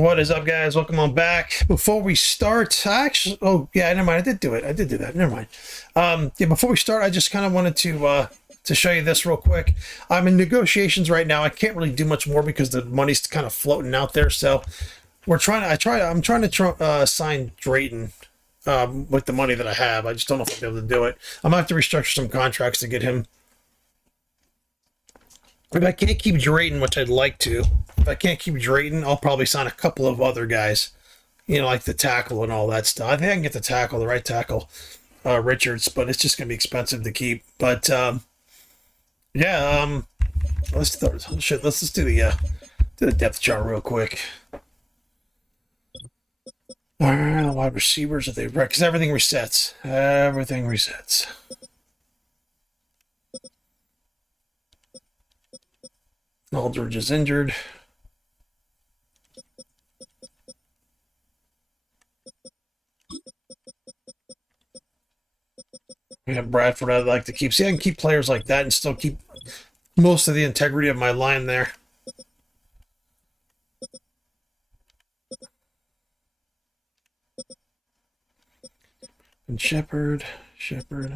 What is up, guys? Welcome on back. Before we start, oh yeah, never mind. I did do it. I did do that. Never mind. Yeah, before we start, I just kind of wanted to show you this real quick. I'm in negotiations right now. I can't really do much more because the money's kind of floating out there. So I'm trying to sign Drayton with the money that I have. I just don't know if I'll be able to do it. I'm gonna have to restructure some contracts to get him. If I can't keep Drayton, which I'd like to, if I can't keep Drayton, I'll probably sign a couple of other guys, you know, like the tackle and all that stuff. I think I can get the right tackle, Richards, but it's just going to be expensive to keep. But, yeah, let's just do the depth chart real quick. All right, the wide receivers, are they right? Because everything resets. Everything resets. Aldridge is injured. We have Bradford I'd like to keep. See, I can keep players like that and still keep most of the integrity of my line there. And Shepard,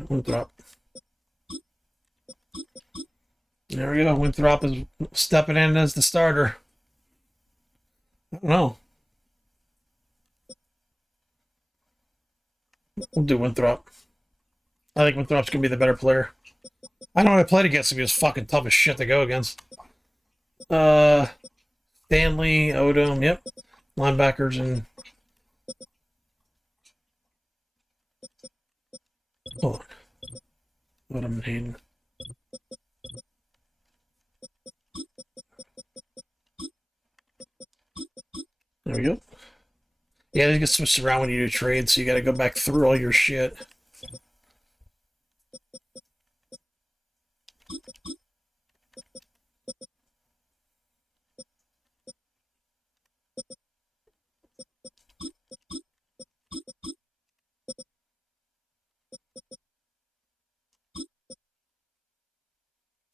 Winthrop. There we go. Winthrop is stepping in as the starter. I don't know. We'll do Winthrop. I think Winthrop's going to be the better player. I know when I played against him, he was fucking tough as shit to go against. Stanley, Odom, yep. Linebackers and... Hold on. Odom and Hayden. There we go. Yeah, they get switched around when you do trades, so you got to go back through all your shit.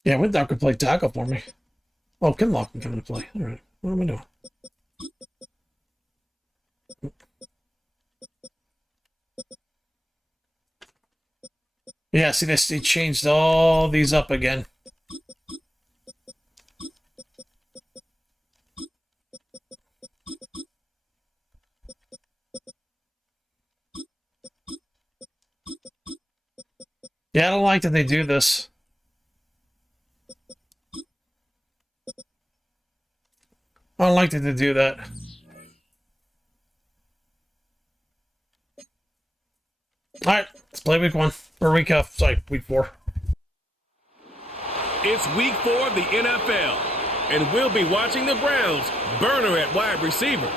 Yeah, Winthrop could play tackle for me. Oh, Kinlock can come into play. All right, what am I doing? Yeah, see, they changed all these up again. Yeah, I don't like that they do this. I don't like that they do that. All right, let's play week 1. Or week 4. It's week 4 of the NFL, and we'll be watching the Browns burner at wide receiver.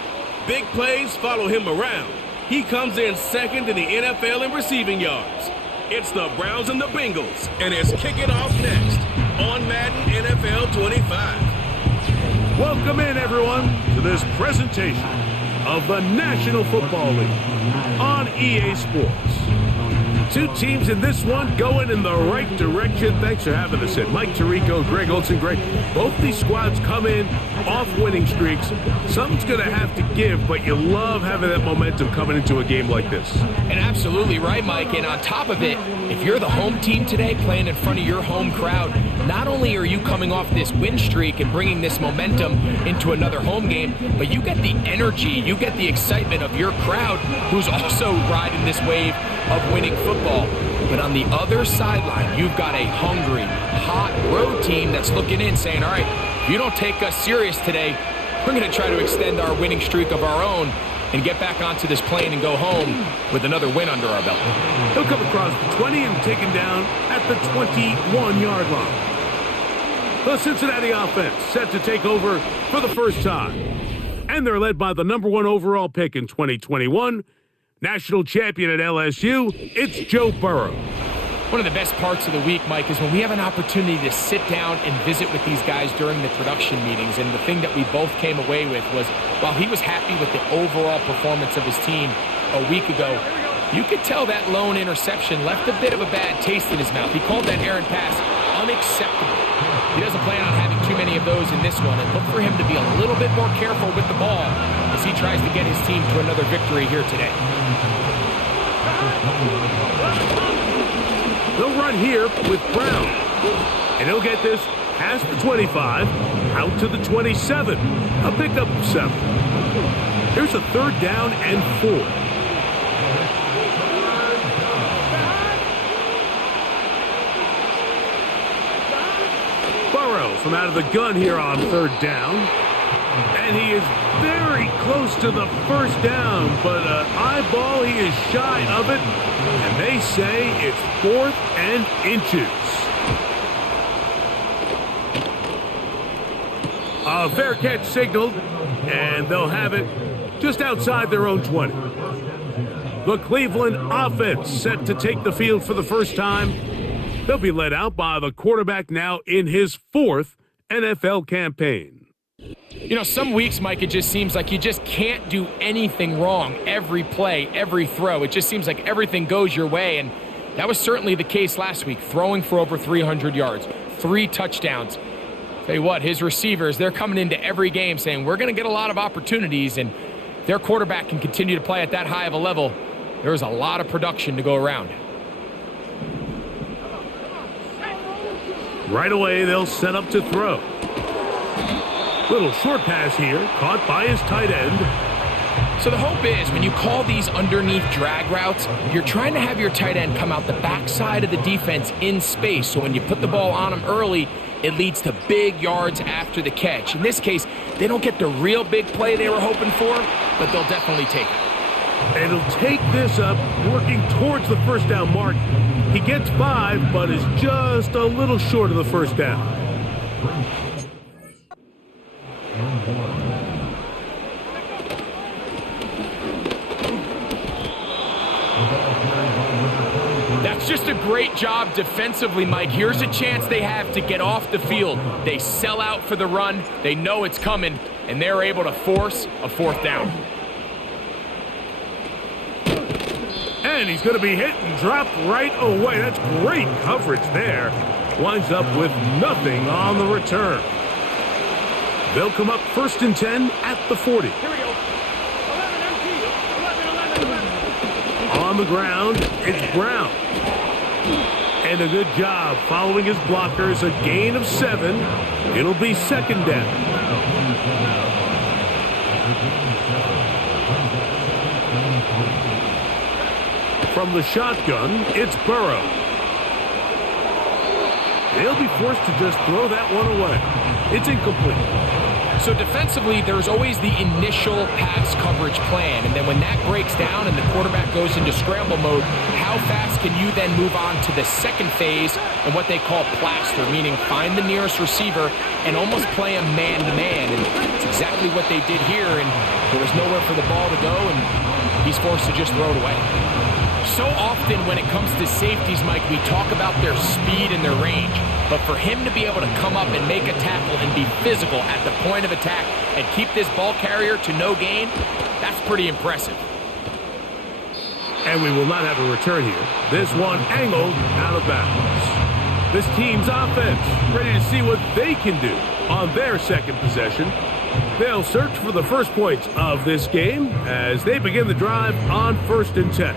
Big plays follow him around. He comes in second in the NFL in receiving yards. It's the Browns and the Bengals, and it's kicking off next on Madden NFL 25. Welcome in, everyone, to this presentation of the National Football League on EA Sports. Two teams in this one going in the right direction. Thanks for having us in. Mike Tirico, Greg Olson. Greg, both these squads come in off winning streaks. Something's going to have to give, but you love having that momentum coming into a game like this. And absolutely right, Mike. And on top of it, if you're the home team today playing in front of your home crowd, not only are you coming off this win streak and bringing this momentum into another home game, but you get the energy, you get the excitement of your crowd who's also riding this wave of winning football. But on the other sideline, you've got a hungry, hot road team that's looking in saying, all right, if you don't take us serious today, we're going to try to extend our winning streak of our own and get back onto this plane and go home with another win under our belt. He'll come across the 20 and taken down at the 21-yard line. The Cincinnati offense set to take over for the first time. And they're led by the number 1 overall pick in 2021, national champion at LSU, it's Joe Burrow. One of the best parts of the week, Mike, is when we have an opportunity to sit down and visit with these guys during the production meetings. And the thing that we both came away with was, while he was happy with the overall performance of his team a week ago, you could tell that lone interception left a bit of a bad taste in his mouth. He called that errant pass unacceptable. He doesn't plan on having too many of those in this one, and look for him to be a little bit more careful with the ball as he tries to get his team to another victory here today. They'll run here with Brown. And he'll get this past the 25, out to the 27. A pickup of 7. Here's a 3rd down and 4. Burrow from out of the gun here on 3rd down. And he is very close to the 1st down, but an eyeball, he is shy of it. And they say it's 4th and inches. A fair catch signaled, and they'll have it just outside their own 20. The Cleveland offense set to take the field for the first time. They'll be led out by the quarterback now in his 4th NFL campaign. You know, some weeks, Mike, it just seems like you just can't do anything wrong. Every play, every throw, it just seems like everything goes your way, and that was certainly the case last week, throwing for over 300 yards, 3 touchdowns. Tell you what, his receivers, they're coming into every game saying, we're going to get a lot of opportunities, and their quarterback can continue to play at that high of a level. There's a lot of production to go around. Right away, they'll set up to throw. Little short pass here, caught by his tight end. So the hope is when you call these underneath drag routes, you're trying to have your tight end come out the backside of the defense in space. So when you put the ball on him early, it leads to big yards after the catch. In this case, they don't get the real big play they were hoping for, but they'll definitely take it. And he'll take this up, working towards the 1st down mark. He gets 5, but is just a little short of the 1st down. That's just a great job defensively, Mike. Here's a chance they have to get off the field. They sell out for the run. They know it's coming, and they're able to force a 4th down. And he's going to be hit and dropped right away. That's great coverage there. Winds up with nothing on the return. They'll come up 1st and 10 at the 40. Here we go. 11 empty. 11. On the ground, it's Brown. And a good job following his blockers. A gain of 7. It'll be 2nd down. From the shotgun, it's Burrow. They'll be forced to just throw that one away. It's incomplete. So defensively, there's always the initial pass coverage plan, and then when that breaks down and the quarterback goes into scramble mode, how fast can you then move on to the second phase and what they call plaster, meaning find the nearest receiver and almost play him man-to-man, and it's exactly what they did here, and there was nowhere for the ball to go, and he's forced to just throw it away. So often when it comes to safeties, Mike, we talk about their speed and their range. But for him to be able to come up and make a tackle and be physical at the point of attack and keep this ball carrier to no gain, that's pretty impressive. And we will not have a return here. This one angled out of bounds. This team's offense ready to see what they can do on their second possession. They'll search for the first points of this game as they begin the drive on 1st and 10.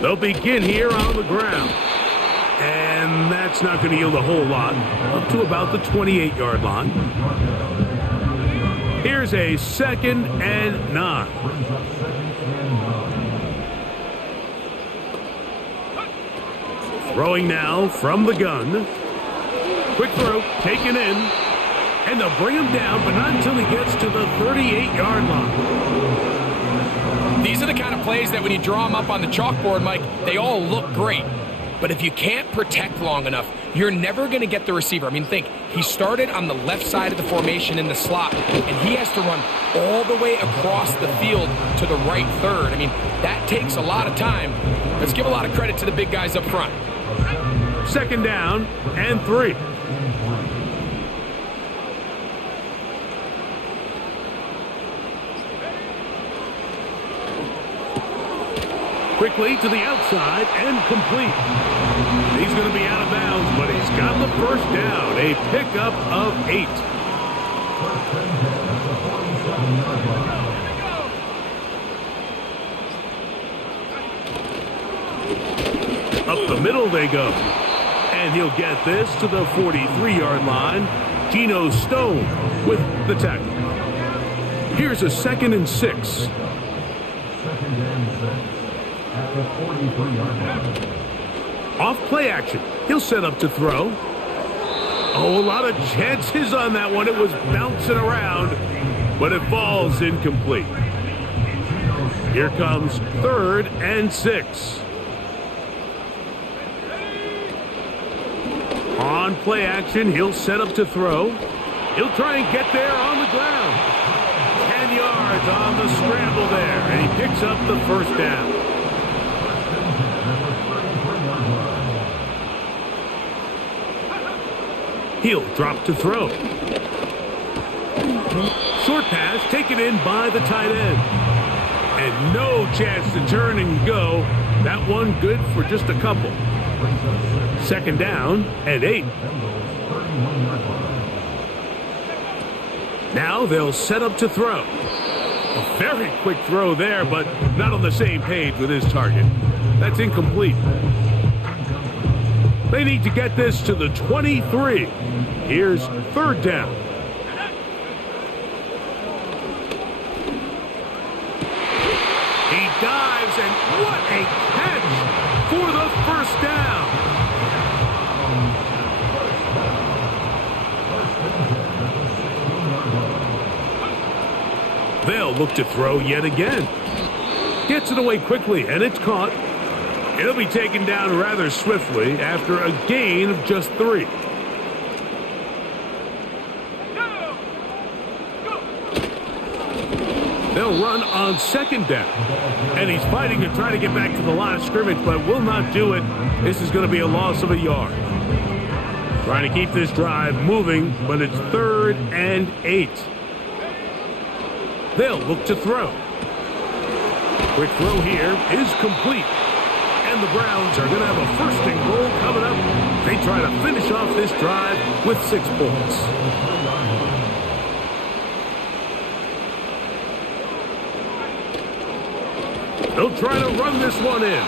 They'll begin here on the ground. And that's not going to yield a whole lot. Up to about the 28-yard line. Here's a 2nd and 9. Throwing now from the gun. Quick throw, taken in. And they'll bring him down, but not until he gets to the 38-yard line. These are the kind of plays that when you draw them up on the chalkboard, Mike, they all look great. But if you can't protect long enough, you're never going to get the receiver. I mean, think, he started on the left side of the formation in the slot, and he has to run all the way across the field to the right third. I mean, that takes a lot of time. Let's give a lot of credit to the big guys up front. 2nd down and 3. Quickly to the outside and complete. He's going to be out of bounds, but he's got the first down. A pickup of 8. Up the middle they go. And he'll get this to the 43-yard line. Geno Stone with the tackle. Here's a 2nd and 6. Off play action. He'll set up to throw. Oh, a lot of chances on that one. It was bouncing around, but it falls incomplete. Here comes 3rd and 6. On play action, he'll set up to throw. He'll try and get there on the ground. 10 yards on the scramble there, and he picks up the first down. He'll drop to throw. Short pass taken in by the tight end. And no chance to turn and go. That one good for just a couple. 2nd down and 8. Now they'll set up to throw. A very quick throw there, but not on the same page with his target. That's incomplete. They need to get this to the 23. Here's 3rd down. He dives, and what a catch for the first down. They'll look to throw yet again. Gets it away quickly, and it's caught. It'll be taken down rather swiftly after a gain of just 3. They'll run on 2nd down. And he's fighting to try to get back to the line of scrimmage, but will not do it. This is going to be a loss of a yard. Trying to keep this drive moving, but it's 3rd and 8. They'll look to throw. Quick throw here is complete. And the Browns are going to have a 1st and goal coming up. They try to finish off this drive with 6 points. They'll try to run this one in.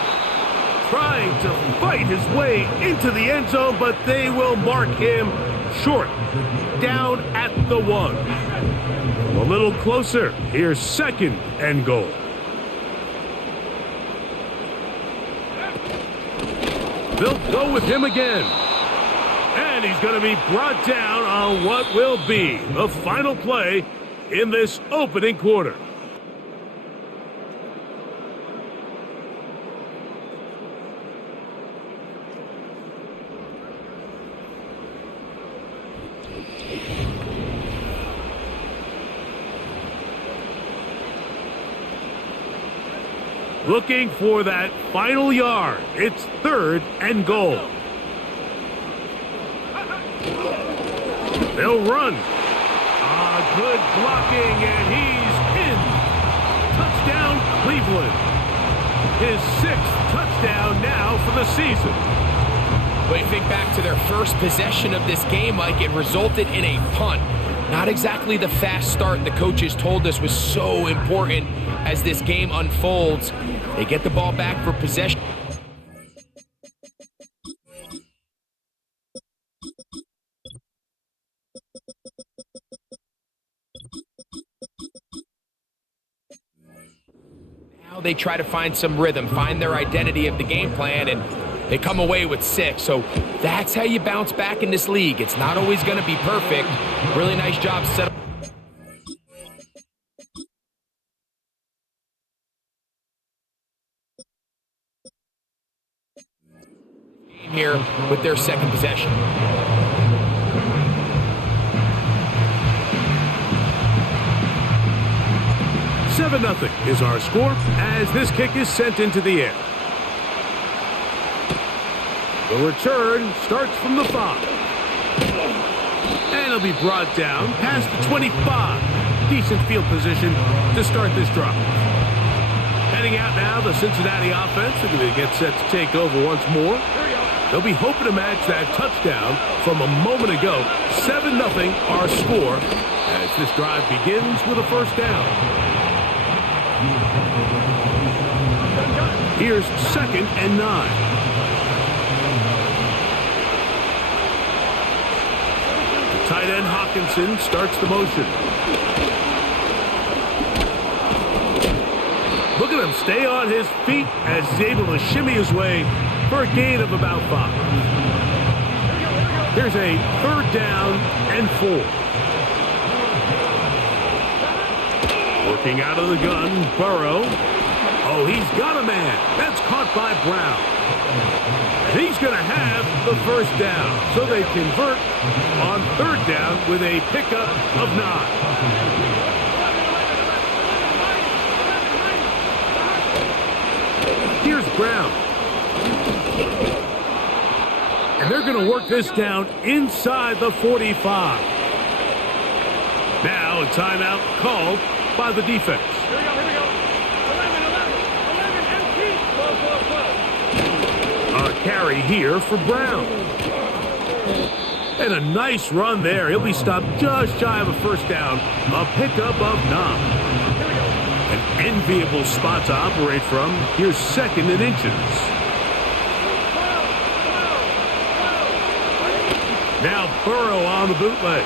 Trying to fight his way into the end zone, but they will mark him short. Down at the 1. A little closer. Here's 2nd and goal. They'll go with him again. And he's going to be brought down on what will be the final play in this opening quarter. Looking for that final yard. It's 3rd and goal. They'll run. Good blocking, and he's in. Touchdown, Cleveland. His 6th touchdown now for the season. But you think back to their first possession of this game, Mike, it resulted in a punt. Not exactly the fast start the coaches told us was so important as this game unfolds. They get the ball back for possession. Now they try to find some rhythm, find their identity of the game plan, and they come away with 6. So that's how you bounce back in this league. It's not always going to be perfect. Really nice job set up here with their 2nd possession. Seven 0 is our score as this kick is sent into the air. The return starts from the 5. And it'll be brought down past the 25. Decent field position to start this drive. And Heading out now, the Cincinnati offense. They're going to get set to take over once more. They'll be hoping to match that touchdown from a moment ago. 7-0 our score as this drive begins with a first down. Here's 2nd and 9. The tight end Hawkinson starts the motion. Look at him stay on his feet as he's able to shimmy his way for a gain of about 5. Here's a 3rd down and 4. Working out of the gun, Burrow. Oh, he's got a man. That's caught by Brown. And he's going to have the first down. So they convert on 3rd down with a pickup of 9. Here's Brown. And they're going to work this down inside the 45. Now a timeout called by the defense. Here we go. 11, empty. Close. A carry here for Brown. And a nice run there. He'll be stopped just shy of a first down. A pickup of 9. An enviable spot to operate from. Here's 2nd and inches. Now Burrow on the bootleg.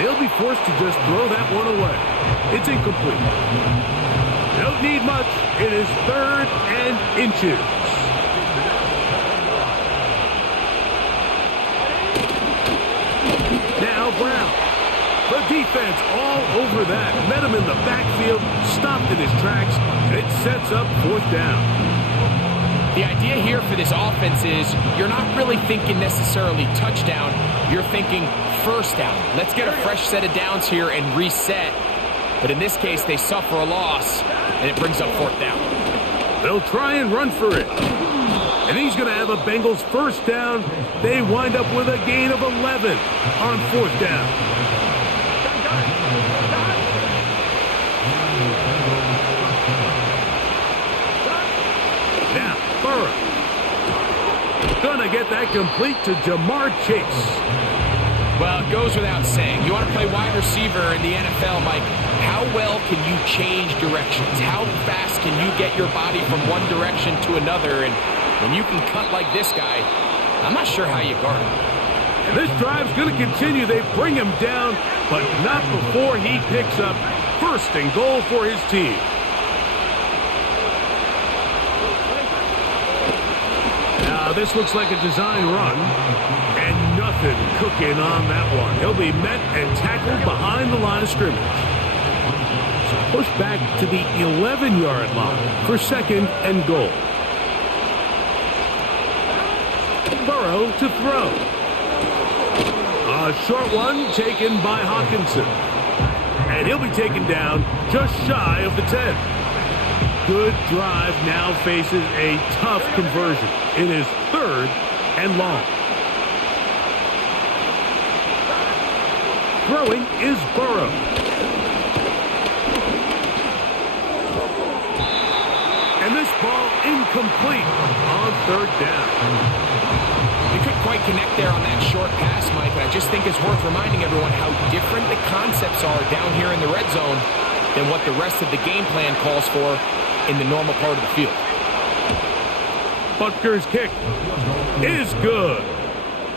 He'll be forced to just throw that one away. It's incomplete. Don't need much. It is 3rd and inches. Now Brown. The defense all over that. Met him in the backfield, stopped in his tracks, and it sets up 4th down. The idea here for this offense is you're not really thinking necessarily touchdown. You're thinking first down. Let's get a fresh set of downs here and reset. But in this case, they suffer a loss, and it brings up 4th down. They'll try and run for it. And he's going to have a Bengals first down. They wind up with a gain of 11 on 4th down. Now, Burrow. Gonna get that complete to Jamar Chase. Well, it goes without saying. You want to play wide receiver in the NFL, Mike. How well can you change directions? How fast can you get your body from one direction to another? And when you can cut like this guy, I'm not sure how you guard him. And this drive's going to continue. They bring him down, but not before he picks up 1st and goal for his team. Now, this looks like a design run, and nothing cooking on that one. He'll be met and tackled behind the line of scrimmage. So push back to the 11-yard line for 2nd and goal. Burrow to throw. A short one taken by Hawkinson. And he'll be taken down just shy of the 10. Good drive now faces a tough conversion. It is 3rd and long. Throwing is Burrow. And this ball incomplete on 3rd down. We couldn't quite connect there on that short pass, Mike, but I just think it's worth reminding everyone how different the concepts are down here in the red zone than what the rest of the game plan calls for in the normal part of the field. Butker's kick is good.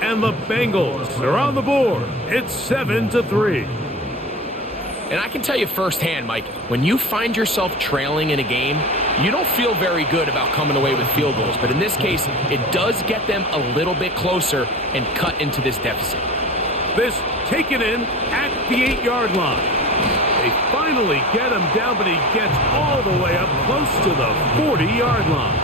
And the Bengals are on the board. It's 7-3. And I can tell you firsthand, Mike, when you find yourself trailing in a game, you don't feel very good about coming away with field goals. But in this case, it does get them a little bit closer and cut into this deficit. This taken in at the 8-yard line. They finally get him down, but he gets all the way up close to the 40-yard line.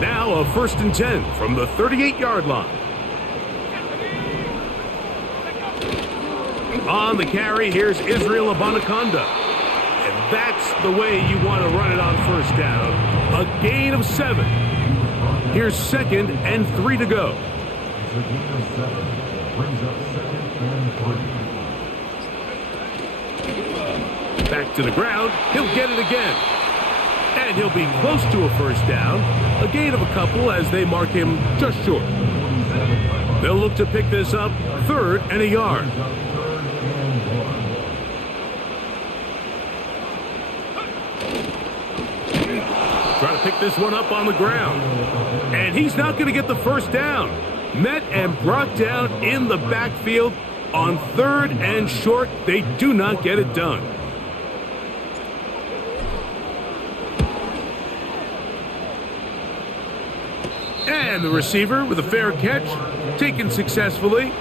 Now a 1st and 10 from the 38-yard line. On the carry, here's Israel Abanikanda. And that's the way you want to run it on 1st down. A gain of 7. Here's 2nd and 3 to go. Back to the ground. He'll get it again. And he'll be close to a first down. A gain of a couple as they mark him just short. They'll look to pick this up 3rd and a yard. Trying to pick this one up on the ground. And he's not going to get the first down. Met and brought down in the backfield on 3rd and short. They do not get it done. And the receiver with a fair catch, taken successfully.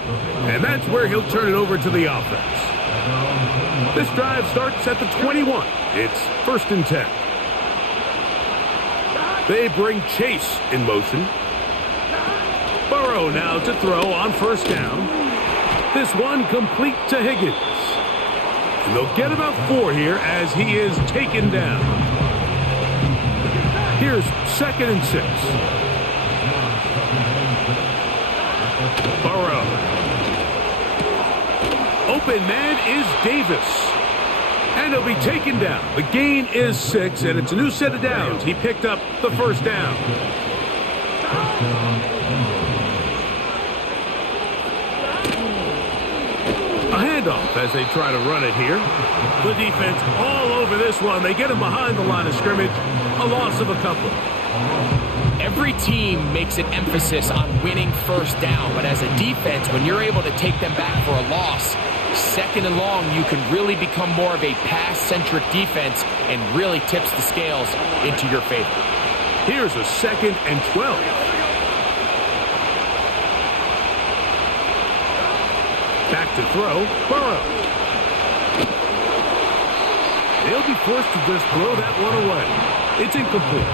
And that's where he'll turn it over to the offense. This drive starts at the 21. It's 1st and 10. They bring Chase in motion. Burrow now to throw on 1st down. This one complete to Higgins. And they'll get about 4 here as he is taken down. Here's 2nd and 6. Burrow. Open man is Davis. And he'll be taken down. The gain is 6, and it's a new set of downs. He picked up the 1st down. A handoff as they try to run it here. The defense all over this one. They get him behind the line of scrimmage. A loss of a couple. Every team makes an emphasis on winning 1st down, but as a defense, when you're able to take them back for a loss, 2nd and long, you can really become more of a pass-centric defense and really tips the scales into your favor. Here's a 2nd and 12. Back to throw, Burrow. They'll be forced to just throw that one away. It's incomplete.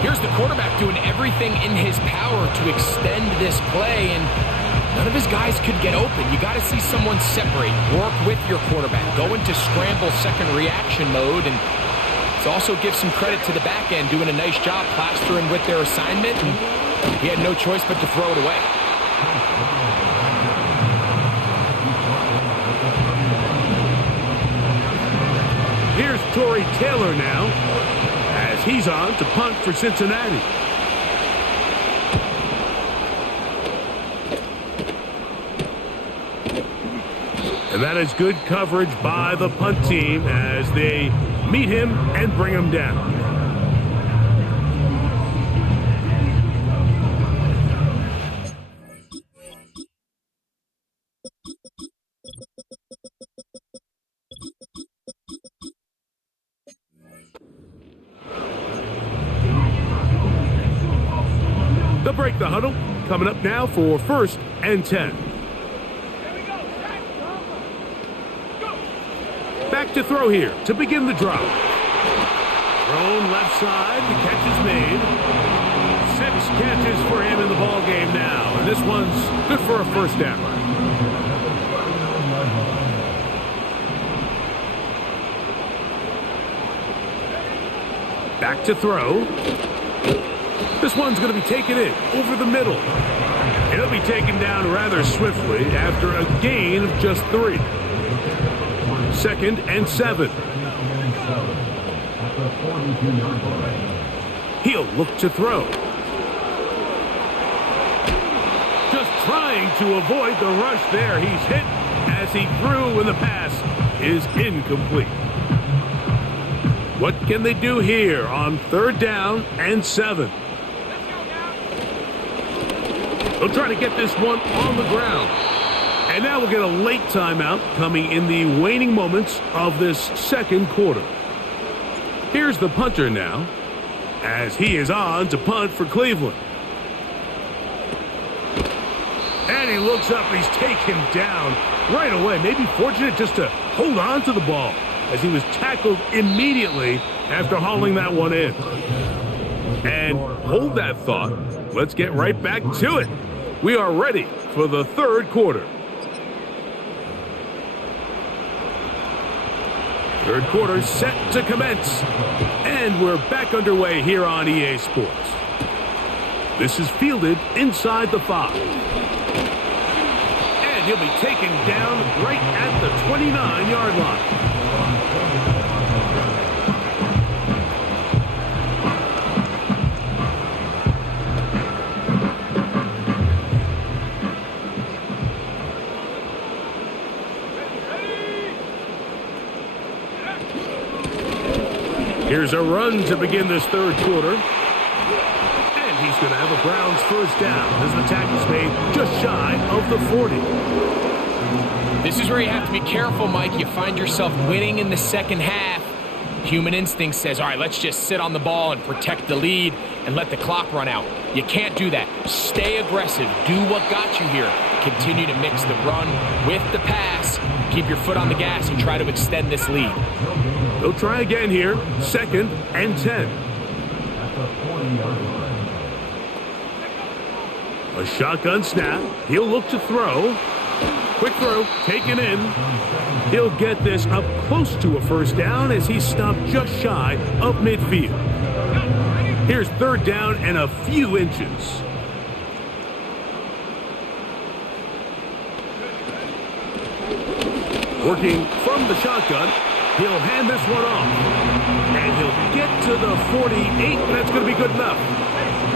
Here's the quarterback doing everything in his power to extend this play, and none of his guys could get open. You got to see someone separate, work with your quarterback, go into scramble second reaction mode, and it also gives some credit to the back end doing a nice job plastering with their assignment, and he had no choice but to throw it away. Here's Torrey Taylor now, as he's on to punt for Cincinnati. And that is good coverage by the punt team as they meet him and bring him down. They'll break the huddle. Coming up now for 1st and 10. Back to throw here to begin the drive. Thrown left side. The catch is made. 6 catches for him in the ball game now. And this one's good for a 1st down. Back to throw. This one's going to be taken in over the middle. It'll be taken down rather swiftly after a gain of just 3. 2nd and 7. He'll look to throw. Just trying to avoid the rush there. He's hit as he threw, and the pass is incomplete. What can they do here on 3rd down and 7? They'll try to get this one on the ground. And now we'll get a late timeout coming in the waning moments of this 2nd quarter. Here's the punter now, as he is on to punt for Cleveland. And he looks up, he's taken down right away. Maybe fortunate just to hold on to the ball as he was tackled immediately after hauling that one in. And hold that thought. Let's get right back to it. We are ready for the 3rd quarter. 3rd quarter set to commence. And we're back underway here on EA Sports. This is fielded inside the 5. he'll be taken down right at the 29-yard line. Here's a run to begin this third quarter. And he's going to have a Browns first down as the tackle's made just shy of the 40. This is where you have to be careful, Mike. You find yourself winning in the second half. Human instinct says, all right, let's just sit on the ball and protect the lead and let the clock run out. You can't do that. Stay aggressive. Do what got you here. Continue to mix the run with the pass. Keep your foot on the gas and try to extend this lead. They'll try again here. 2nd and 10. A shotgun snap. He'll look to throw. Quick throw, taken in. He'll get this up close to a first down as he's stopped just shy of midfield. Here's 3rd down and a few inches. Working from the shotgun, he'll hand this one off. And he'll get to the 48. That's going to be good enough.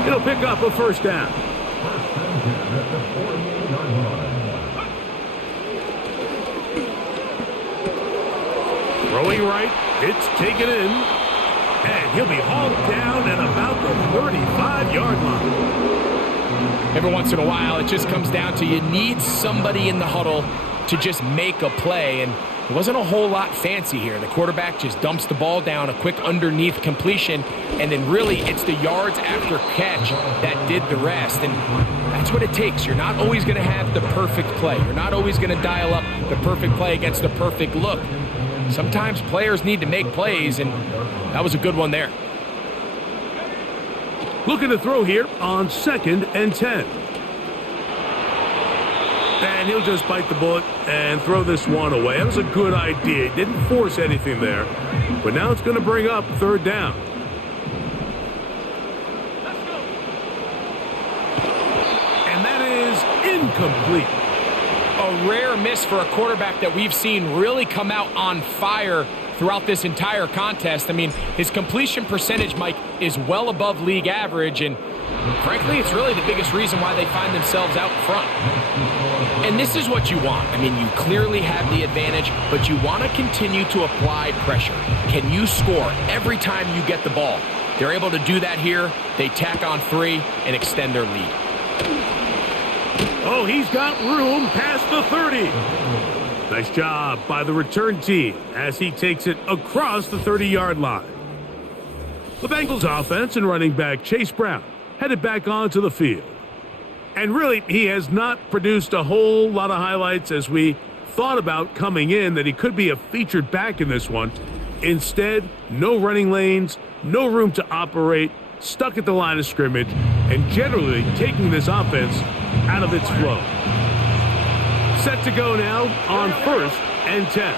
It'll pick up a first down. Throwing right, it's taken in, and he'll be hauled down at about the 35-yard line. Every once in a while, it just comes down to you need somebody in the huddle to just make a play, and it wasn't a whole lot fancy here. The quarterback just dumps the ball down, a quick underneath completion, and then really it's the yards after catch that did the rest, and that's what it takes. You're not always going to have the perfect play. You're not always going to dial up the perfect play against the perfect look. Sometimes players need to make plays, and that was a good one there. Looking to throw here on 2nd and 10. And he'll just bite the bullet and throw this one away. That was a good idea. Didn't force anything there. But now it's going to bring up 3rd down. And that is incomplete. A rare miss for a quarterback that we've seen really come out on fire throughout this entire contest. I mean, his completion percentage, Mike, is well above league average, and frankly, it's really the biggest reason why they find themselves out front. And this is what you want. I mean, you clearly have the advantage, but you want to continue to apply pressure. Can you score every time you get the ball? They're able to do that here. They tack on 3 and extend their lead. Oh, he's got room past the 30. Nice job by the return team as he takes it across the 30-yard line. The Bengals offense and running back Chase Brown headed back onto the field. And really, he has not produced a whole lot of highlights as we thought about coming in that he could be a featured back in this one. Instead, no running lanes, no room to operate, stuck at the line of scrimmage, and generally taking this offense out of its flow. Set to go now on 1st and 10.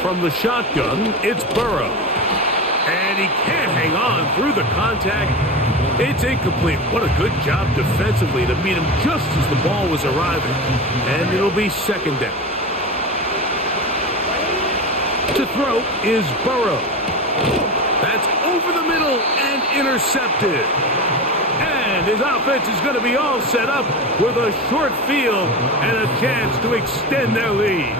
From the shotgun, it's Burrow. And he can't hang on through the contact. It's incomplete. What a good job defensively to meet him just as the ball was arriving. And it'll be 2nd down. To throw is Burrow. That's over the middle and intercepted. And his offense is going to be all set up with a short field and a chance to extend their lead.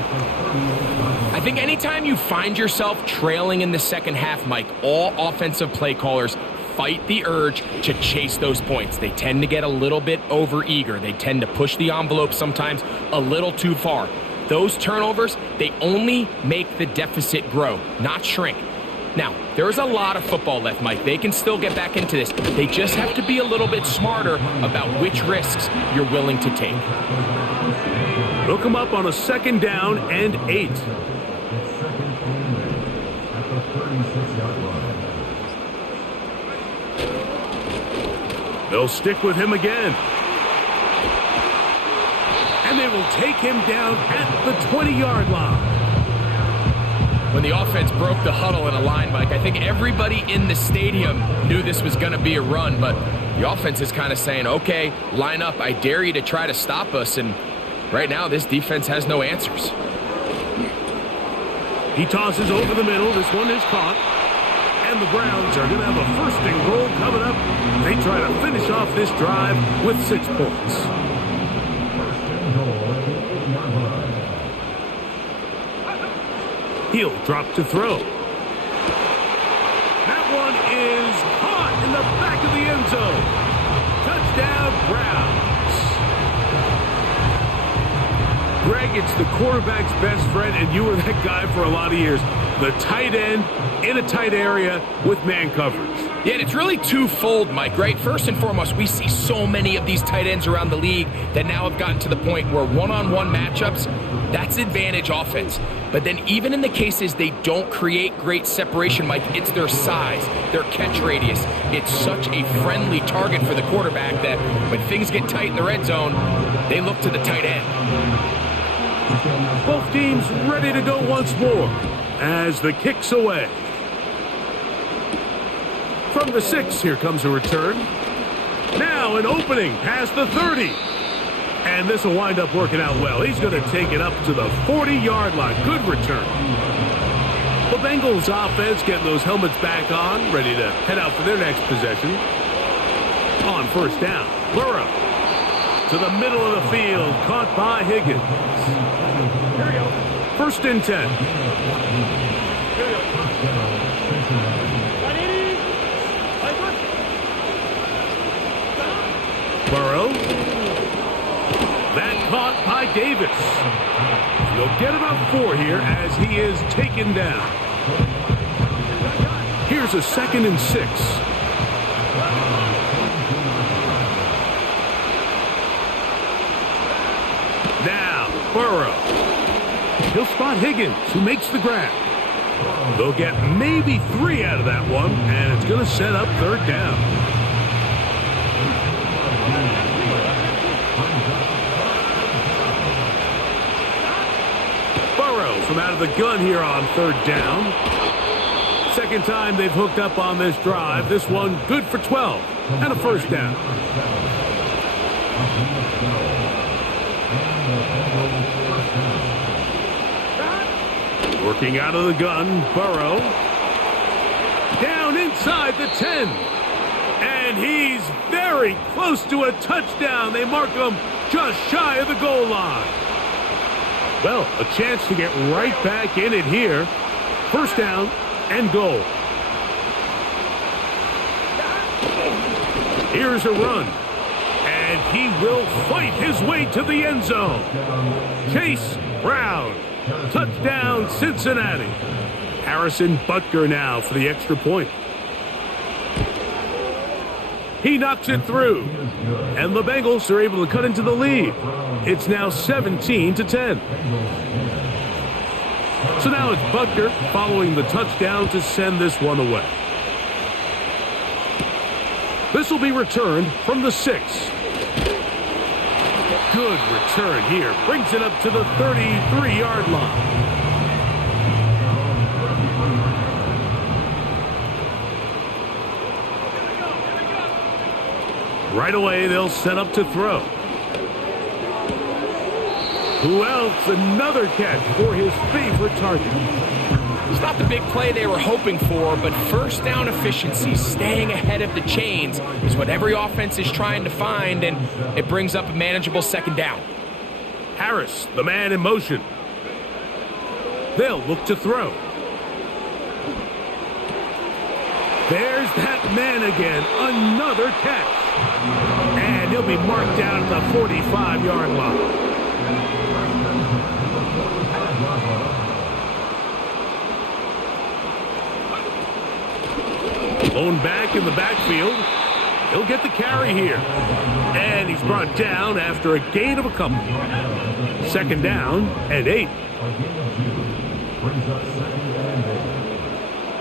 I think anytime you find yourself trailing in the second half, Mike, all offensive play callers fight the urge to chase those points. They tend to get a little bit overeager. They tend to push the envelope sometimes a little too far. Those turnovers, they only make the deficit grow, not shrink. Now, there's a lot of football left, Mike. They can still get back into this. They just have to be a little bit smarter about which risks you're willing to take. They'll come up on a 2nd down and 8. They'll stick with him again. And they will take him down at the 20-yard line. when the offense broke the huddle in a line, Mike, I think everybody in the stadium knew this was going to be a run, but the offense is kind of saying, okay, line up, I dare you to try to stop us, and right now this defense has no answers. He tosses over the middle. This one is caught. And the Browns are going to have a first and goal coming up. They try to finish off this drive with 6 points. He'll drop to throw. That one is caught in the back of the end zone. Touchdown, Browns. Greg, it's the quarterback's best friend, and you were that guy for a lot of years. The tight end in a tight area with man coverage. Yeah, and it's really twofold, Mike, right? First and foremost, we see so many of these tight ends around the league that now have gotten to the point where one-on-one matchups, that's advantage offense. But then even in the cases they don't create great separation, Mike, it's their size, their catch radius. It's such a friendly target for the quarterback that when things get tight in the red zone, they look to the tight end. Both teams ready to go once more as the kick's away. From the 6, here comes a return. Now an opening past the 30. And this will wind up working out well. He's going to take it up to the 40-yard line. Good return. The Bengals offense getting those helmets back on, ready to head out for their next possession. On first down, Burrow to the middle of the field, caught by Higgins. Here we go. First and 10. 180. Burrow. That caught by Davis. He'll get about 4 here as he is taken down. Here's a 2nd and 6. Now, Burrow. He'll spot Higgins, who makes the grab. They'll get maybe 3 out of that one, and it's going to set up 3rd down. Burrow from out of the gun here on 3rd down. Second time they've hooked up on this drive. This one good for 12 and a first down. Working out of the gun, Burrow. Down inside the 10. And he's very close to a touchdown. They mark him just shy of the goal line. Well, a chance to get right back in it here. First down and goal. Here's a run. And he will fight his way to the end zone. Chase Brown. Touchdown, Cincinnati. Harrison Butker now for the extra point. He knocks it through. And the Bengals are able to cut into the lead. It's now 17-10. So now it's Butker following the touchdown to send this one away. This will be returned from the 6. Good return here. Brings it up to the 33-yard line. Right away, they'll set up to throw. Who else? Another catch for his favorite target. It's not the big play they were hoping for, but first down efficiency, staying ahead of the chains, is what every offense is trying to find, and it brings up a manageable 2nd down. Harris, the man in motion. They'll look to throw. There's that man again. Another catch. And he'll be marked down at the 45-yard line. Blown back in the backfield. He'll get the carry here. And he's brought down after a gain of a couple. 2nd down and 8.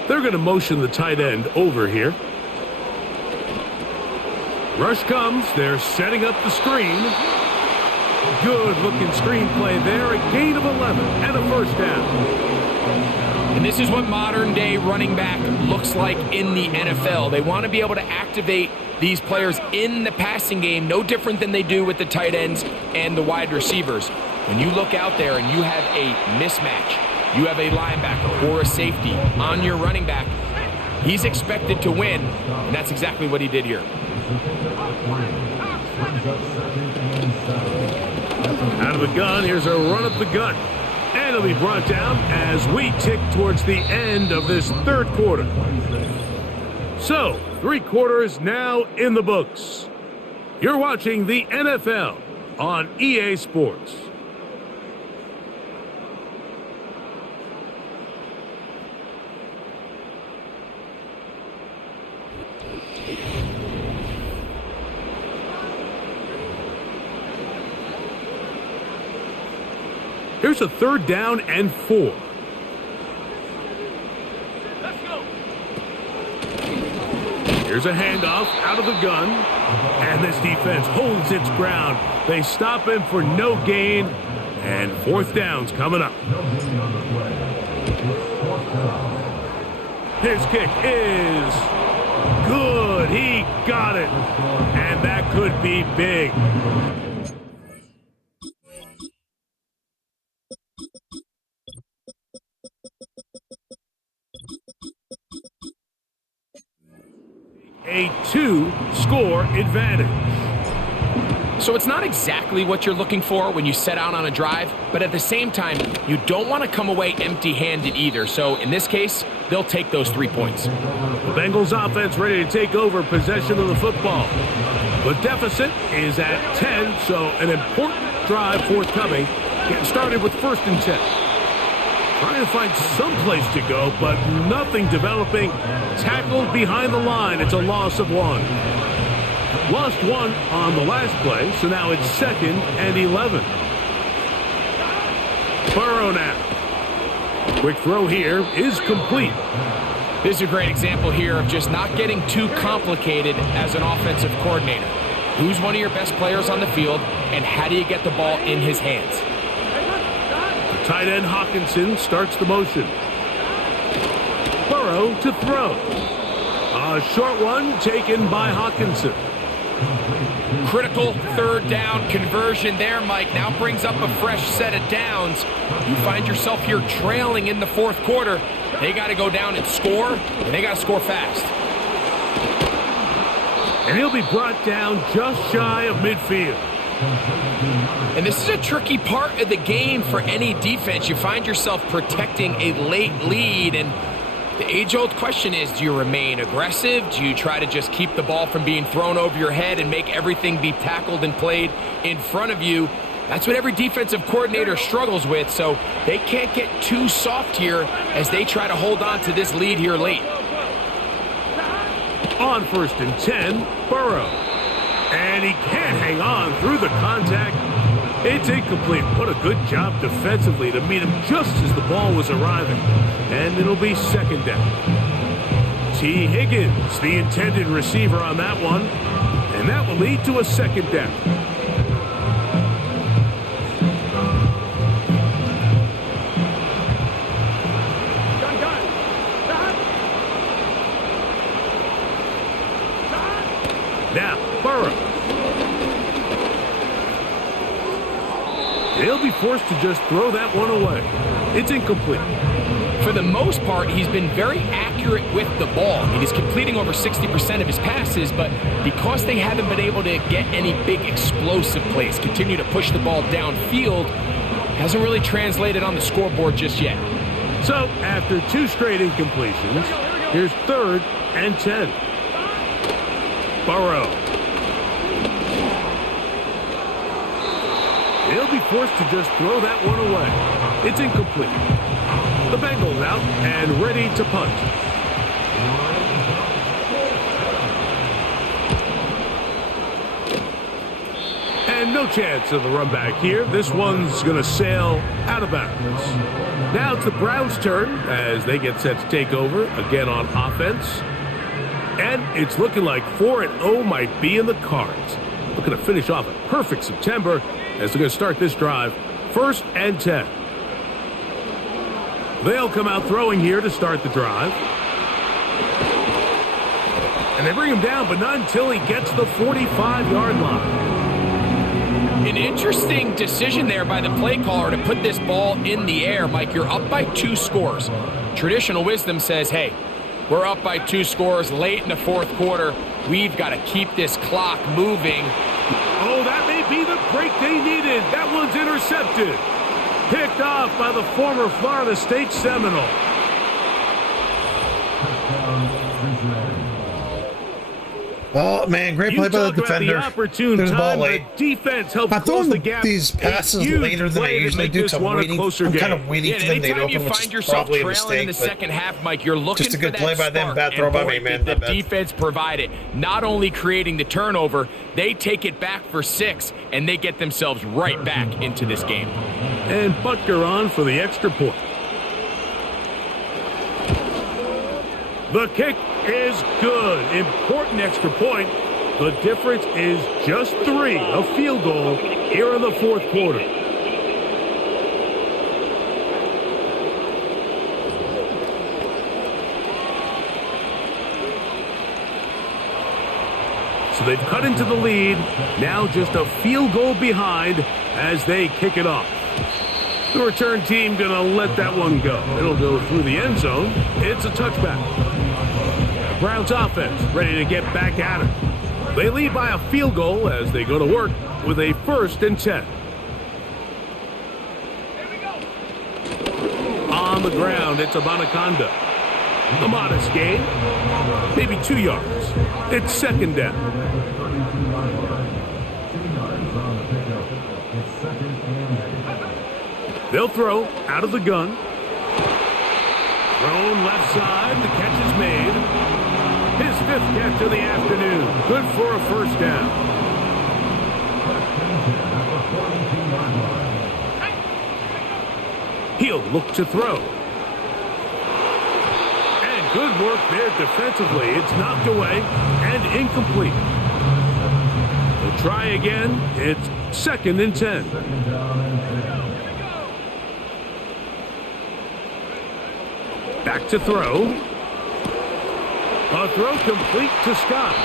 They're going to motion the tight end over here. Rush comes. They're setting up the screen. Good looking screen play there. A gain of 11 and a first down. And this is what modern-day running back looks like in the NFL. They want to be able to activate these players in the passing game, no different than they do with the tight ends and the wide receivers. When you look out there and you have a mismatch, you have a linebacker or a safety on your running back, he's expected to win, and that's exactly what he did here. Out of the gun, here's a run up the gut. And it'll be brought down as we tick towards the end of this third quarter. So, 3 quarters now in the books. You're watching the NFL on EA Sports. Here's a 3rd down and 4. Let's go. Here's a handoff out of the gun. And this defense holds its ground. They stop him for no gain. And 4th down's coming up. His kick is good. He got it. And that could be big. A 2-score advantage. So it's not exactly what you're looking for when you set out on a drive, but at the same time, you don't want to come away empty-handed either. So in this case, they'll take those 3 points. The Bengals offense ready to take over possession of the football. The deficit is at 10, so an important drive forthcoming. Getting started with 1st and 10. Trying to find some place to go, but nothing developing. Tackled behind the line. It's a loss of 1. Lost 1 on the last play, so now it's 2nd and 11. Burrow now. Quick throw here is complete. This is a great example here of just not getting too complicated as an offensive coordinator. Who's one of your best players on the field, and how do you get the ball in his hands? Tight end Hawkinson starts the motion. Burrow to throw. A short one taken by Hawkinson. Critical 3rd down conversion there, Mike. Now brings up a fresh set of downs. You find yourself here trailing in the 4th quarter. They got to go down and score, and they got to score fast. And he'll be brought down just shy of midfield. And this is a tricky part of the game for any defense. You find yourself protecting a late lead, and the age-old question is, do you remain aggressive? Do you try to just keep the ball from being thrown over your head and make everything be tackled and played in front of you? That's what every defensive coordinator struggles with, so they can't get too soft here as they try to hold on to this lead here late. On 1st and 10, Burrow. And he can't hang on through the contact. It's incomplete. What a good job defensively to meet him just as the ball was arriving. And it'll be 2nd down. T. Higgins, the intended receiver on that one. And that will lead to a 2nd down. Now, Burrow. They'll be forced to just throw that one away. It's incomplete. For the most part, he's been very accurate with the ball. I mean, he's completing over 60% of his passes, but because they haven't been able to get any big explosive plays, continue to push the ball downfield, hasn't really translated on the scoreboard just yet. So, after 2 straight incompletions, here's 3rd and 10. Burrow. He'll be forced to just throw that one away. It's incomplete. The Bengals out and ready to punt. And no chance of the run back here. This one's going to sail out of bounds. Now it's the Browns' turn as they get set to take over again on offense. And it's looking like 4-0 might be in the cards. Looking to finish off a perfect September as they're going to start this drive. 1st and 10. They'll come out throwing here to start the drive. And they bring him down, but not until he gets the 45-yard line. An interesting decision there by the play caller to put this ball in the air. Mike, you're up by 2 scores. Traditional wisdom says, hey, we're up by 2 scores late in the fourth quarter. We've got to keep this clock moving. Oh, that may be the break they needed. That one's intercepted. Picked off by the former Florida State Seminole. Oh, man, great play by the defender. The opportune There's the ball time late. the defense helped I'm close throwing the gap. these passes later than I usually do because I'm kind of waiting for them to anytime you open, which find is yourself probably a trailing in mistake. the second half, Mike, you're looking Just a good for play that by them, spark. bad throw And by boy, me, man. The defense provided, not only creating the turnover, they take it back for 6, and they get themselves right back into this game. And Butker on for the extra point. The kick is good. Important extra point. The difference is just 3, a field goal here in the fourth quarter. So they've cut into the lead. Now just a field goal behind as they kick it off. The return team going to let that one go. It'll go through the end zone. It's a touchback. The Browns offense ready to get back at it. They lead by a field goal as they go to work with a 1st and 10. On the ground, it's Abanikanda. A modest gain, maybe 2 yards. It's 2nd down. They'll throw out of the gun. Thrown left side, the catch is made. His 5th catch of the afternoon. Good for a 1st down. He'll look to throw. And good work there defensively. It's knocked away and incomplete. They'll try again. It's 2nd and 10. Back to throw. A throw complete to Scott.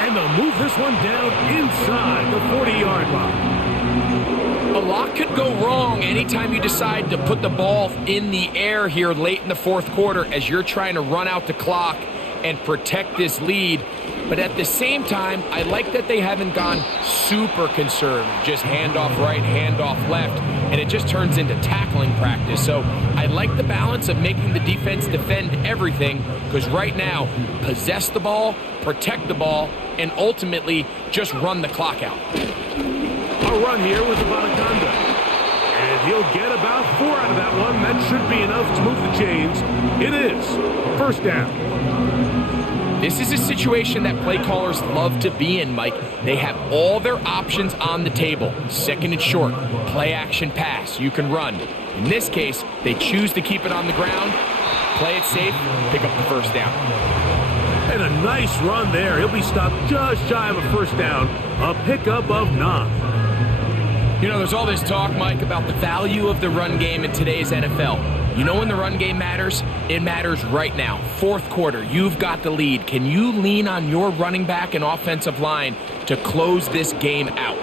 And they'll move this one down inside the 40-yard line. A lot could go wrong anytime you decide to put the ball in the air here late in the fourth quarter as you're trying to run out the clock and protect this lead. But at the same time, I like that they haven't gone super conservative, just handoff right, handoff left, and it just turns into tackling practice. So I like the balance of making the defense defend everything, because right now, possess the ball, protect the ball, and ultimately just run the clock out. A run here with Abanikanda. And he'll get about 4 out of that one. That should be enough to move the chains. It is 1st down. This is a situation that play callers love to be in, Mike. They have all their options on the table. 2nd and short, play action pass, you can run. In this case, they choose to keep it on the ground, play it safe, pick up the 1st down. And a nice run there. He'll be stopped just shy of a 1st down. A pickup of 9. You know, there's all this talk, Mike, about the value of the run game in today's NFL. You know when the run game matters? It matters right now. Fourth quarter, you've got the lead. Can you lean on your running back and offensive line to close this game out?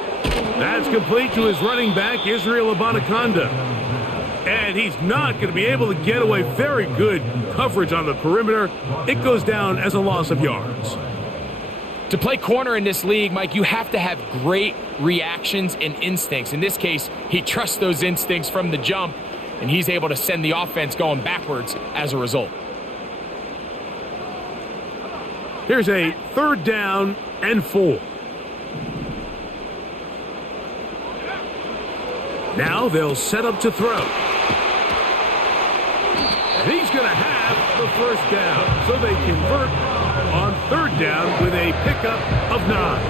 That's complete to his running back, Israel Abanikanda. And he's not going to be able to get away. Very good coverage on the perimeter. It goes down as a loss of yards. To play corner in this league, Mike, you have to have great reactions and instincts. In this case, he trusts those instincts from the jump, and he's able to send the offense going backwards as a result. Here's a 3rd down and 4. Now they'll set up to throw. And he's going to have the 1st down. So they convert on 3rd down with a pickup of 9.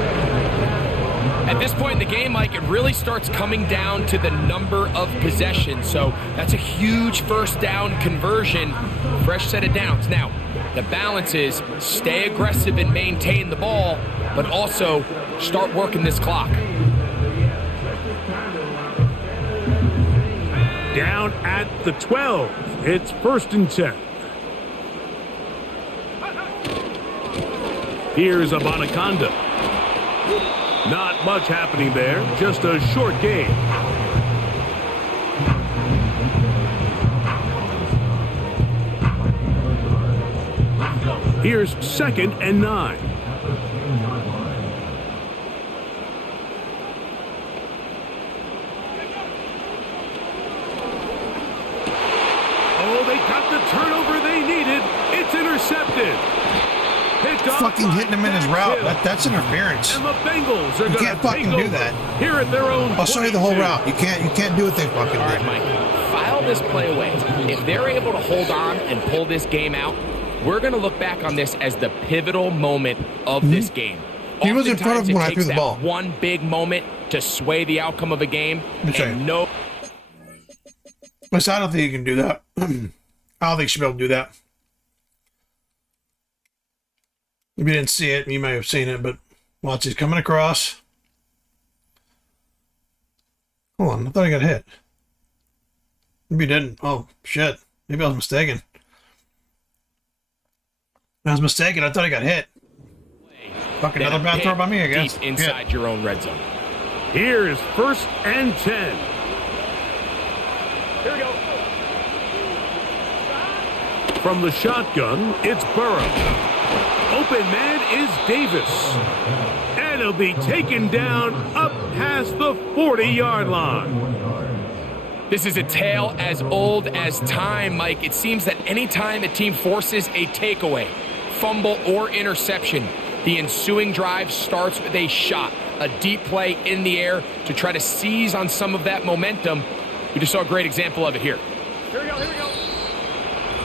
At this point in the game, Mike, it really starts coming down to the number of possessions. So that's a huge 1st down conversion, fresh set of downs. Now, the balance is stay aggressive and maintain the ball, but also start working this clock. Down at the 12 It's 1st and 10. Here's Abanaconda. Not much happening there, just a short game. Here's 2nd and 9. Oh, they got the turnover they needed. It's intercepted. Picked off Fucking hitting him in his route. That's interference. And the Bengals are You going can't to fucking take do over that. here at their own. I'll show you the whole 22. route. You can't do what they fucking All right, did. Mike, file this play away. If they're able to hold on and pull this game out, we're going to look back on this as the pivotal moment of this game. He was in front of Oftentimes, him when it I takes threw the that ball. one big moment to sway the outcome of a game. And no. Plus, I don't think you can do that. I don't think you should be able to do that. If you didn't see it, you may have seen it, but watch, he's coming across. Hold on, I thought I got hit. Maybe he didn't. Oh, shit. Maybe I was mistaken. I was mistaken. I thought I got hit. Fucking another bad throw by me, I guess. Deep inside your own red zone. Here's 1st and 10. Here we go. From the shotgun, it's Burrow. Open man is Davis. And he'll be taken down up past the 40-yard line. This is a tale as old as time, Mike. It seems that anytime a team forces a takeaway, fumble, or interception, the ensuing drive starts with a shot, a deep play in the air to try to seize on some of that momentum. We just saw a great example of it here. Here we go. Here we go.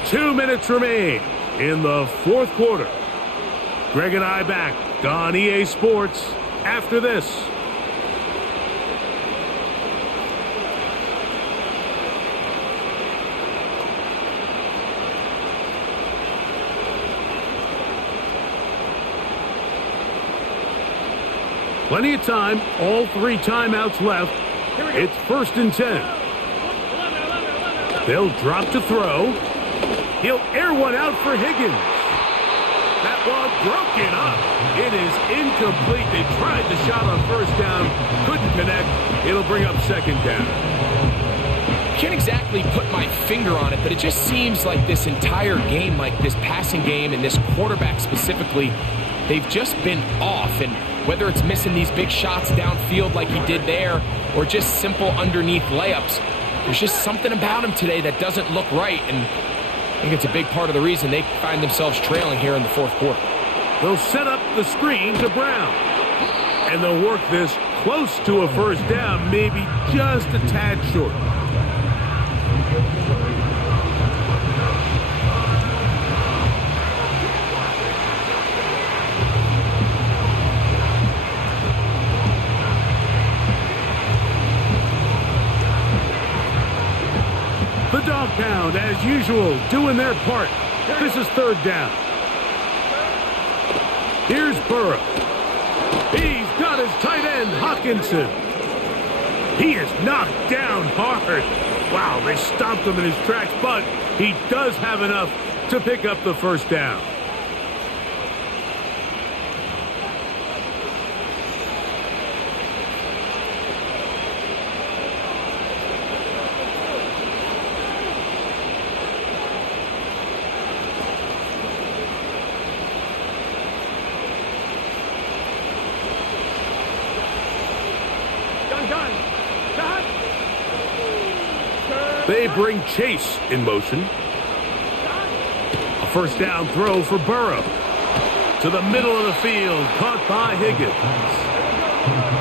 2 minutes remain in the 4th quarter. Greg and I back on EA Sports after this. Plenty of time, all 3 timeouts left. It's 1st and 10. They'll drop to throw. He'll air one out for Higgins. That ball broken up. It is incomplete. They tried the shot on 1st down, couldn't connect. It'll bring up 2nd down. Can't exactly put my finger on it, but it just seems like this entire game, like this passing game and this quarterback specifically, they've just been off. And whether it's missing these big shots downfield like he did there or just simple underneath layups, there's just something about him today that doesn't look right. And I think it's a big part of the reason they find themselves trailing here in the 4th quarter. They'll set up the screen to Brown. And they'll work this close to a 1st down, maybe just a tad short. The dog pound, as usual, doing their part. This is 3rd down. Here's Burrow. He's got his tight end, Hawkinson. He is knocked down hard. Wow, they stomped him in his tracks, but he does have enough to pick up the 1st down. They bring Chase in motion. A 1st down throw for Burrow. To the middle of the field, caught by Higgins.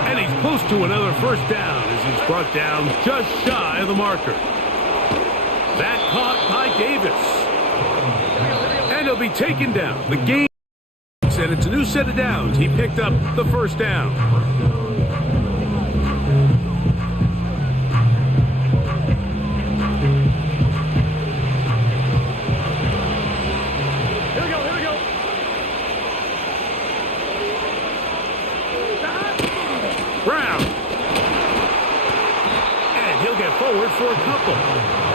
And he's close to another 1st down as he's brought down just shy of the marker. That caught by Davis. And he'll be taken down. The game, and it's a new set of downs. He picked up the 1st down. Brown. And he'll get forward for a couple.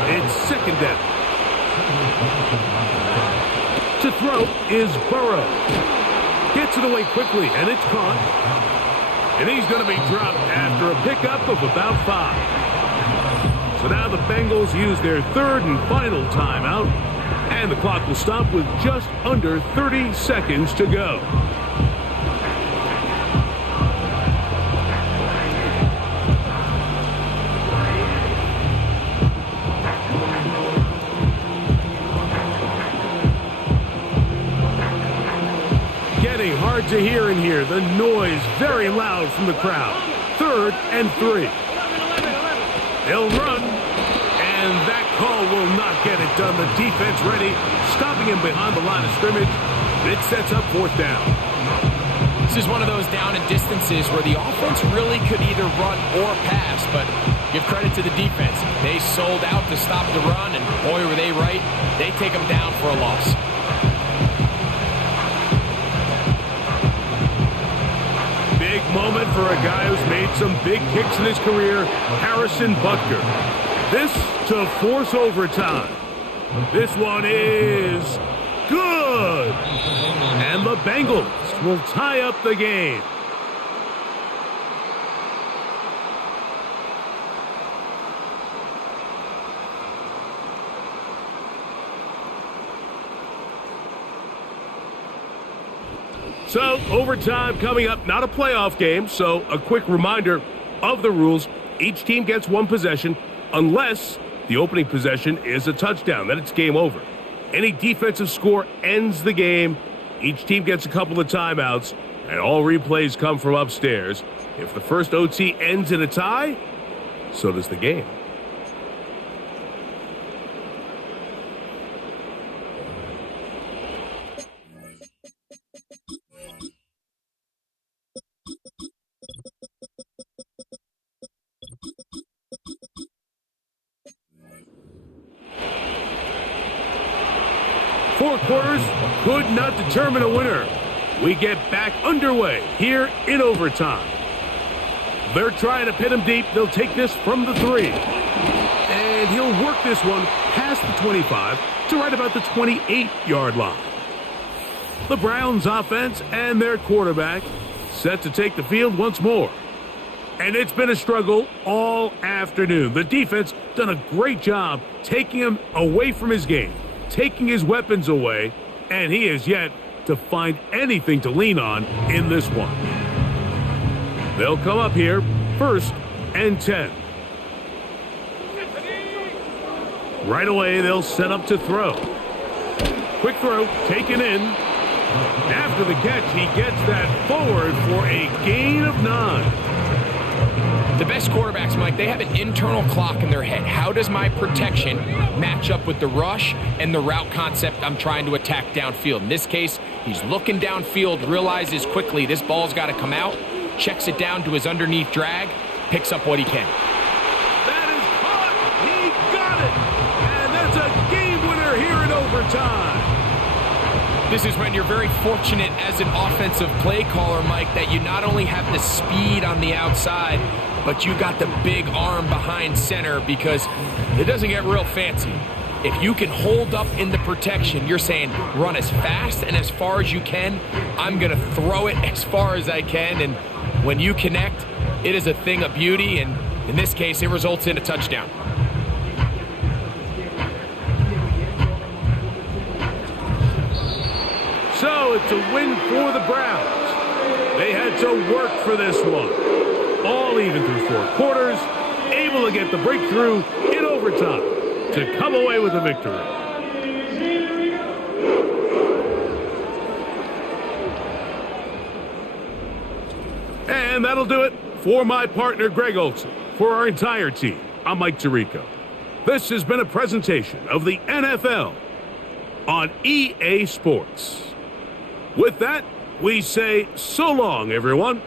It's 2nd down. To throw is Burrow. Gets it away quickly, and it's caught. And he's going to be dropped after a pickup of about 5. So now the Bengals use their third and final timeout, and the clock will stop with just under 30 seconds to go. Getting hard to hear in here. The noise very loud from the crowd. 3rd and 3. They'll run, and that call will not get it done. The defense ready, stopping him behind the line of scrimmage. It sets up 4th down. This is one of those down and distances where the offense really could either run or pass, but give credit to the defense. They sold out to stop the run, and boy, were they right. They take them down for a loss. Big moment for a guy who's made some big kicks in his career, Harrison Butker. This to force overtime. This one is good. And the Bengals will tie up the game. So, overtime coming up, not a playoff game, so a quick reminder of the rules. Each team gets 1 possession unless the opening possession is a touchdown. Then it's game over. Any defensive score ends the game. Each team gets a couple of timeouts, and all replays come from upstairs. If the first OT ends in a tie, so does the game. Four quarters could not determine a winner. We get back underway here in overtime. They're trying to pin him deep. They'll take this from the 3. And he'll work this one past the 25 to right about the 28-yard line. The Browns offense and their quarterback set to take the field once more. And it's been a struggle all afternoon. The defense done a great job taking him away from his game, taking his weapons away, and he has yet to find anything to lean on in this one. They'll come up here, 1st and 10. Right away, they'll set up to throw. Quick throw, taken in. After the catch, he gets that forward for a gain of 9. The best quarterbacks, Mike, they have an internal clock in their head. How does my protection match up with the rush and the route concept I'm trying to attack downfield? In this case, he's looking downfield, realizes quickly this ball's got to come out, checks it down to his underneath drag, picks up what he can. That is caught. He got it. And that's a game winner here in overtime. This is when you're very fortunate as an offensive play caller, Mike, that you not only have the speed on the outside, but you got the big arm behind center, because it doesn't get real fancy. If you can hold up in the protection, you're saying run as fast and as far as you can. I'm going to throw it as far as I can. And when you connect, it is a thing of beauty. And in this case, it results in a touchdown. So it's a win for the Browns. They had to work for this one. All even through 4 quarters, able to get the breakthrough in overtime to come away with a victory. And that'll do it for my partner, Greg Olson. For our entire team, I'm Mike Tirico. This has been a presentation of the NFL on EA Sports. With that, we say so long, everyone.